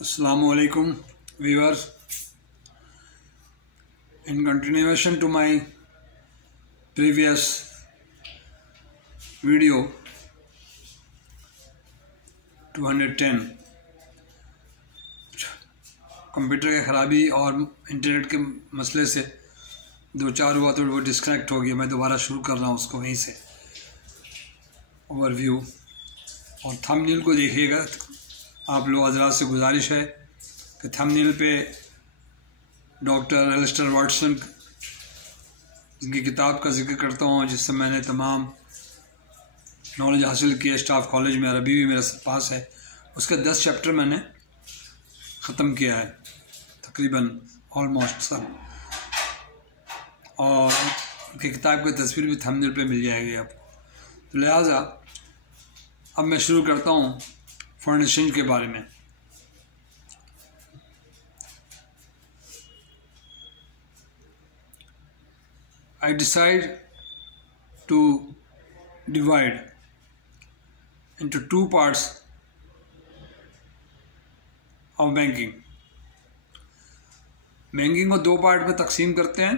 Assalamualaikum viewers. In continuation to my previous video 210 computer की ख़राबी और इंटरनेट के मसले से दो चार हुआ तो वो डिस्कनेक्ट हो गया। मैं दोबारा शुरू कर रहा हूँ उसको वहीं से ओवरव्यू और थंबनेल को देखिएगा। आप लोग हज़रात से गुजारिश है कि थंबनेल पे डॉक्टर एलिस्टर वाटसन जिनकी किताब का जिक्र करता हूँ, जिससे मैंने तमाम नॉलेज हासिल की है। स्टाफ कॉलेज में अरबी भी मेरे पास है, उसके 10 चैप्टर मैंने ख़त्म किया है तकरीबन ऑलमोस्ट सब, और उनकी किताब की तस्वीर भी थंबनेल पे मिल जाएगी आपको। तो लिहाजा अब मैं शुरू करता हूँ फॉरेन एक्सचेंज के बारे में। I decide to divide into two parts of banking. Banking को दो पार्ट में तकसीम करते हैं।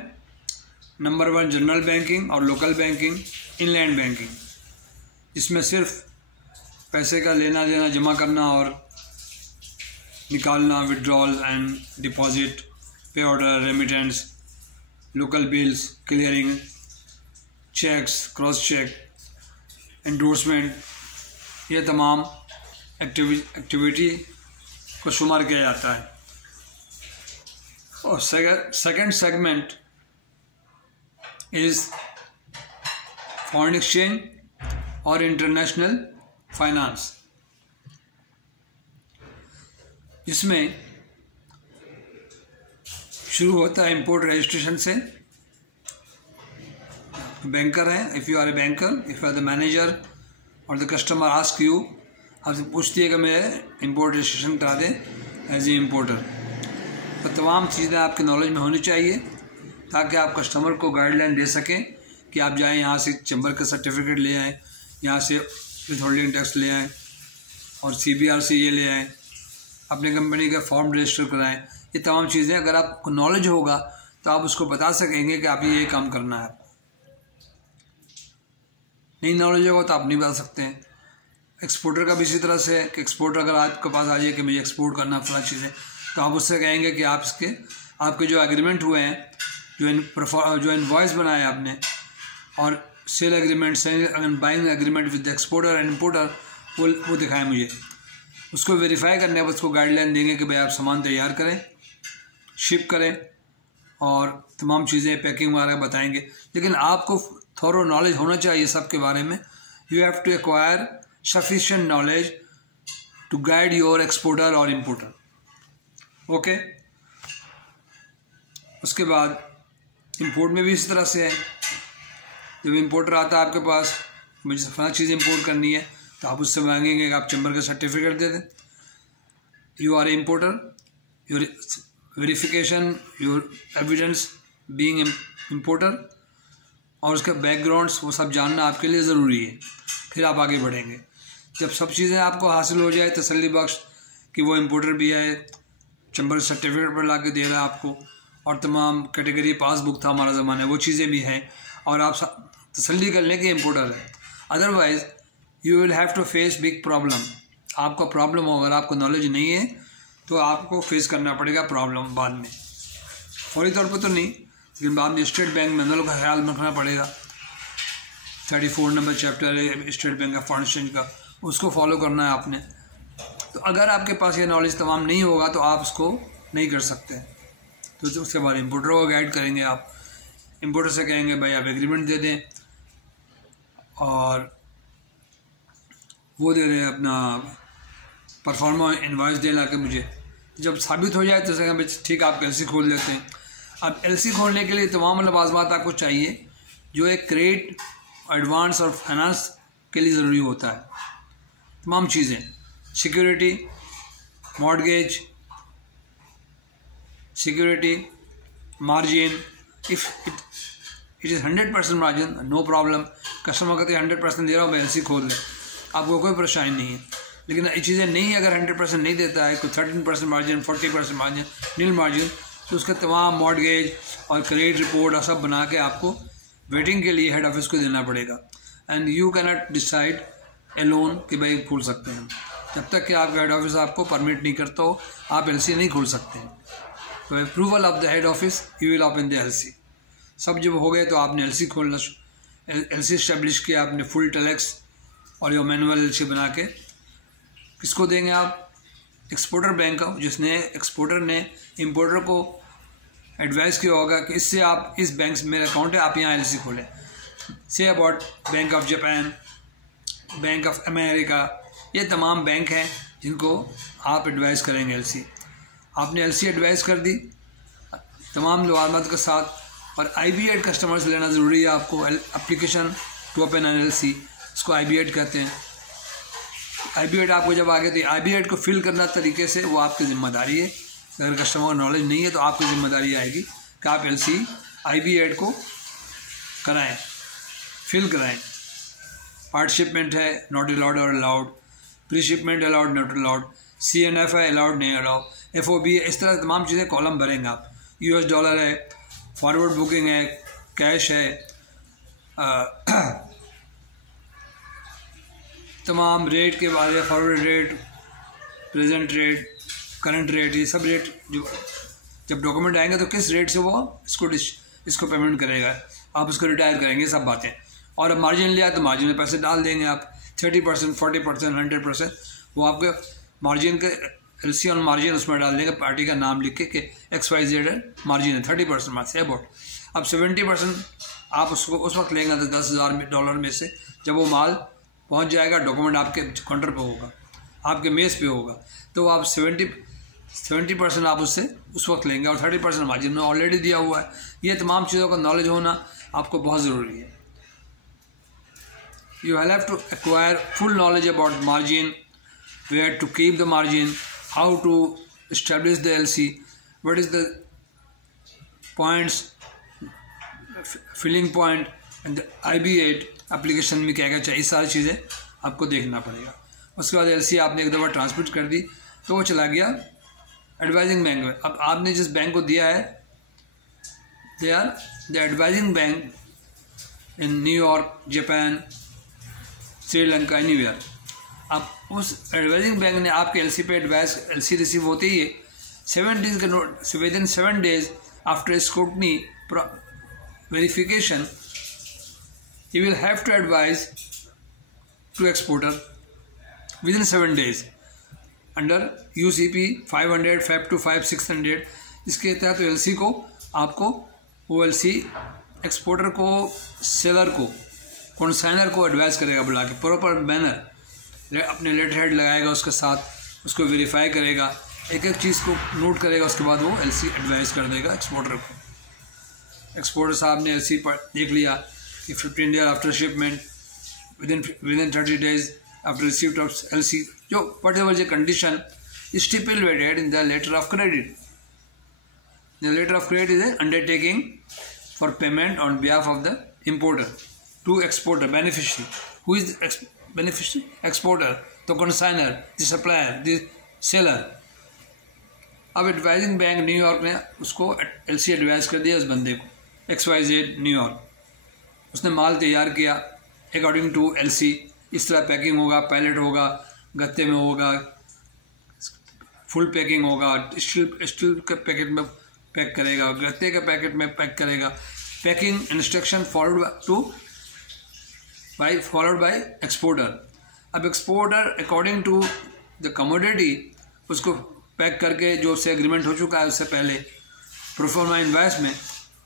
नंबर 1 जनरल बैंकिंग और लोकल बैंकिंग, इनलैंड बैंकिंग, जिसमें सिर्फ पैसे का लेना देना, जमा करना और निकालना, withdrawal and deposit, pay order, remittance, local bills, clearing, cheques, cross cheque, endorsement, ये तमाम एक्टिविटी को शुमार किया जाता है। और second segment is foreign exchange और इंटरनेशनल फाइनेंस, जिसमें शुरू होता है इंपोर्ट रजिस्ट्रेशन से। बैंकर हैं, if you are a banker, if you are the manager और द कस्टमर आस्क यू, आपसे पूछती है कि मेरे इंपोर्ट रजिस्ट्रेशन करा दें एज ए इम्पोर्टर। तो तमाम चीज़ें आपके नॉलेज में होनी चाहिए ताकि आप कस्टमर को गाइडलाइन दे सकें कि आप जाएं यहाँ से चैम्बर का सर्टिफिकेट ले आएँ, यहाँ से विथहोल्डिंग टैक्स ले आएँ और CBRC ये ले आएँ, अपनी कंपनी का फॉर्म रजिस्टर कराएँ। ये तमाम चीज़ें अगर आपको नॉलेज होगा तो आप उसको बता सकेंगे कि आप ये काम करना है। नहीं नॉलेज होगा तो आप नहीं बता सकते हैं। एक्सपोर्टर का भी इसी तरह से है कि एक्सपोर्टर अगर आपके पास आ जाए कि मुझे एक्सपोर्ट करना फला चीज़ें, तो आप उससे कहेंगे कि आप आपके जो एग्रीमेंट हुए हैं, जो इनवॉइस बनाए आपने, और sale agreement, sale and buying agreement with exporter and importer, वो दिखाएं मुझे। उसको वेरीफाई करने पर उसको गाइडलाइन देंगे कि भाई आप सामान तैयार करें, शिप करें और तमाम चीज़ें पैकिंग वगैरह बताएंगे। लेकिन आपको थोड़ा नॉलेज होना चाहिए सब के बारे में। You have to acquire sufficient knowledge to guide your exporter और इम्पोर्टर। ओके, उसके बाद इंपोर्ट में भी इस तरह से है। जब इम्पोर्टर आता है आपके पास, मुझे फलाना चीज़ इंपोर्ट करनी है, तो आप उससे मांगेंगे कि आप चैम्बर का सर्टिफिकेट दे दें। You are a importer, your verification, your evidence being importer, और उसके बैकग्राउंड्स वो सब जानना आपके लिए ज़रूरी है। फिर आप आगे बढ़ेंगे। जब सब चीज़ें आपको हासिल हो जाए तसल्ली बख्श कि वो इम्पोर्टर भी है, चैम्बर सर्टिफिकेट पर ला के दे रहा है आपको, और तमाम कैटेगरी पासबुक था हमारा ज़माना, वो चीज़ें भी हैं, और आप तसल्ली कर लें कि इम्पोर्टर है। Otherwise you will have to face big problem. आपका प्रॉब्लम हो, अगर आपको नॉलेज नहीं है तो आपको फेस करना पड़ेगा प्रॉब्लम बाद में। फौरी तौर पर तो नहीं, लेकिन बाद में स्टेट बैंक मैनुअल का ख्याल रखना पड़ेगा। 34 नंबर चैप्टर है स्टेट बैंक का फॉरेन एक्सचेंज का, उसको फॉलो करना है आपने। तो अगर आपके पास ये नॉलेज तमाम नहीं होगा तो आप उसको नहीं कर सकते। तो उसके बाद इम्पोर्टर को गाइड करेंगे आप। इम्पोर्टर से कहेंगे भाई आप एग्रीमेंट दे दें, और वो दे दें अपना परफॉर्मा इनवॉइस दे ला के मुझे। जब साबित हो जाए तो भाई ठीक, आप LC खोल लेते हैं। अब LC खोलने के लिए तमाम लवाज़मात आपको चाहिए जो एक क्रेडिट, एडवांस और फाइनेंस के लिए ज़रूरी होता है। तमाम चीज़ें, security, mortgage, security, margin, if it is 100% margin, no problem. Customer कहते हैं 100% दे रहा हूँ, मैं LC खोल लें, आपको कोई परेशानी नहीं है। लेकिन ये चीज़ें नहीं, अगर 100% नहीं देता है, कोई 13% मार्जिन, 40% मार्जिन, नील मार्जिन, तो उसका तमाम मॉर्गेज और क्रेडिट रिपोर्ट और सब बना के आपको वेटिंग के लिए हेड ऑफिस को देना पड़ेगा। And you can not decide A loan कि भाई खोल सकते हैं, जब तक कि आपका हेड ऑफिस आपको परमिट नहीं करता हो आप एलसी नहीं खोल सकते हैं। तो approval of the head office you will open the LC. सब जब हो गए तो आपने एलसी खोलना, एलसी इस्टेब्लिश किया आपने, फुल टेलेक्स और जो मैनुअल एलसी बना के किसको देंगे आप? एक्सपोर्टर बैंक को, जिसने एक्सपोर्टर ने इंपोर्टर को एडवाइस किया होगा कि इससे आप इस बैंक से मेरा अकाउंट है, आप यहाँ एलसी खोलें। Say about bank of Japan, bank of America, ये तमाम बैंक हैं जिनको आप एडवाइस करेंगे एलसी। आपने एलसी एडवाइस कर दी तमाम लवाजमत के साथ, और IB8 कस्टमर से लेना ज़रूरी है आपको। Application to open an LC, इसको IB8 कहते हैं। IB8 आपको जब आगे, तो IB8 को फिल करना तरीके से वो आपकी ज़िम्मेदारी है। अगर कस्टमर को नॉलेज नहीं है तो आपकी ज़िम्मेदारी आएगी कि आप LC IB8 को कराएं, फिल कराएं। पार्ट शिपमेंट है, नॉट अलाउड और allowed, pre shipment allowed, not allowed, CNF है, अलाउड नहीं अलाउड, FOB है, इस तरह तमाम चीज़ें कॉलम भरेंगे आप। US डॉलर है, फॉरवर्ड बुकिंग है, कैश है, तमाम रेट के बारे में, forward rate, present rate, current rate, ये सब रेट जो जब डॉक्यूमेंट आएंगे तो किस रेट से वो इसको पेमेंट करेगा, आप उसको रिटायर करेंगे, सब बातें। और अब मार्जिन लिया तो मार्जिन में पैसे डाल देंगे आप, 30%, 40%, 100%, वो आपके मार्जिन के LC ऑन मार्जिन उसमें डाल देंगे, पार्टी का नाम लिख के XYZ मार्जिन है, 30% मार्जिन से अबाउट। अब 70% आप उसको उस वक्त लेंगे तो $10,000 में से जब वो माल पहुंच जाएगा, डॉक्यूमेंट आपके काउंटर पे होगा, आपके मेज़ पे होगा, तो आप 70% आप उससे उस वक्त लेंगे, और 30% मार्जिन में ऑलरेडी दिया हुआ है। ये तमाम चीज़ों का नॉलेज होना आपको बहुत ज़रूरी है। You will have to acquire full knowledge about margin, where to keep the margin, how to establish the LC, what is the points, filling point, and the IB8 application में क्या क्या चाहिए, सारी चीज़ें आपको देखना पड़ेगा। उसके बाद LC आपने एक दफ़ा ट्रांसमिट कर दी तो वो चला गया एडवाइजिंग बैंक में। अब आपने जिस बैंक को दिया है, they are the advising bank in New York, Japan, Sri Lanka, anywhere. अब उस एडवाइजिंग बैंक ने आपके LC पे एडवाइस, LC रिसीव होते ही 7 डेज के note, within 7 days after scrutiny verification, he will have to advise to exporter within 7 days under UCP 500, FAB 25, 600। इसके तहत LC को आपको वो LC एक्सपोर्टर को, सेलर को, कॉन्साइनर को एडवाइस करेगा बुला के, प्रॉपर बैनर अपने लेटर हेड लगाएगा, उसके साथ उसको वेरीफाई करेगा, एक एक चीज़ को नोट करेगा, उसके बाद वो LC एडवाइस कर देगा एक्सपोर्टर को। एक्सपोर्टर साहब ने LC पर देख लिया कि 15 days after shipment, within 30 days after receipt of LC, जो whatever the condition stipulated in the letter of credit. The letter of credit is an undertaking for payment on behalf of the importer to exporter, beneficiary. Who is the beneficiary? Exporter, the consignor, the supplier, the seller. अब advising bank New York ने उसको LC advice कर दिया उस बंदे को, XYZ New York. उसने माल तैयार किया अकॉर्डिंग टू LC, इस तरह पैकिंग होगा, पैलेट होगा, गत्ते में होगा, फुल पैकिंग होगा, स्टील के पैकेट में पैक करेगा, गत्ते के पैकेट में पैक करेगा। Packing instruction followed by exporter. अब exporter according to the commodity उसको पैक करके, जो उससे एग्रीमेंट हो चुका है उससे पहले प्रोफॉर्मा इनवॉइस में,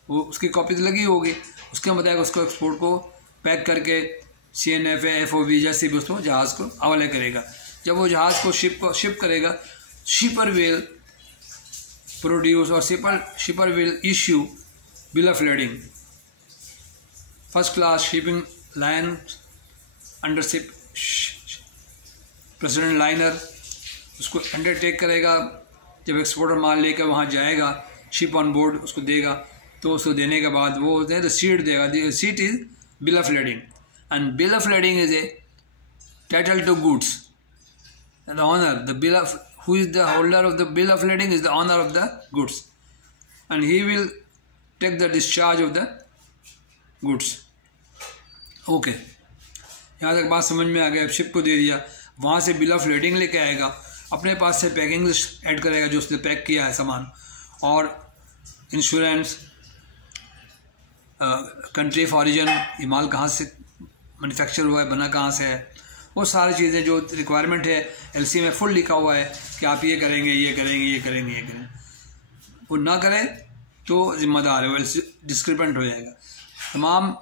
वो उसकी कॉपीज लगी होगी, उसके मुताबिक उसको एक्सपोर्ट को पैक करके CNF, FOB जैसे भी उसको जहाज़ को हवाले करेगा। जब वो जहाज़ को शिप करेगा, शिपर विल प्रोड्यूस और शिपर will issue bill of lending, first class shipping line under ship president liner, उसको अंडरटेक करेगा। जब एक्सपोर्टर माल लेकर वहाँ जाएगा, शिप ऑन बोर्ड उसको देगा, तो उसको देने के बाद वो रिसीट देगा। Receipt is bill of lading, and bill of lading is a title to goods. the owner, the bill of, who is the holder of the bill of lading is the owner of the goods, and he will take the discharge of the goods. Okay, यहाँ तक बात समझ में आ गई. अब ship को दे दिया, वहाँ से बिल ऑफ लेडिंग लेके आएगा, अपने पास से पैकिंग लिस्ट ऐड करेगा जो उसने पैक किया है सामान, और इंश्योरेंस, कंट्री ऑफ ऑरिजिन, ये माल कहाँ से मैन्युफैक्चर हुआ है, बना कहाँ से है, वो सारी चीज़ें जो रिक्वायरमेंट है एलसी में फुल लिखा हुआ है कि आप ये करेंगे, ये करेंगे, ये करेंगे, ये करेंगे. वो ना करें तो जिम्मेदार है, वो एलसी डिस्क्रिपेंट हो जाएगा. तमाम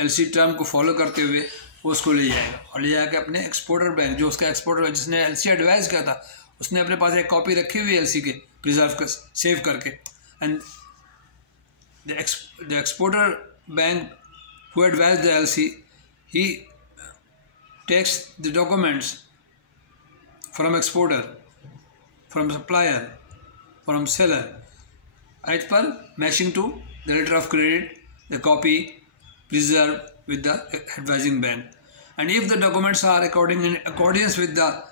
एलसी टर्म को फॉलो करते हुए वो उसको ले जाएगा, और ले जाकर अपने एक्सपोर्टर बैंक, जो उसका एक्सपोर्टर जिसने एलसी एडवाइस किया था, उसने अपने पास एक कॉपी रखी हुई है एलसी के, प्रिजर्व कर, सेव करके. And the exporter bank who advised the LC, he takes the documents from exporter, from supplier, from seller, as per matching to the letter of credit, the copy preserved with the advising bank. And if the documents are in accordance with the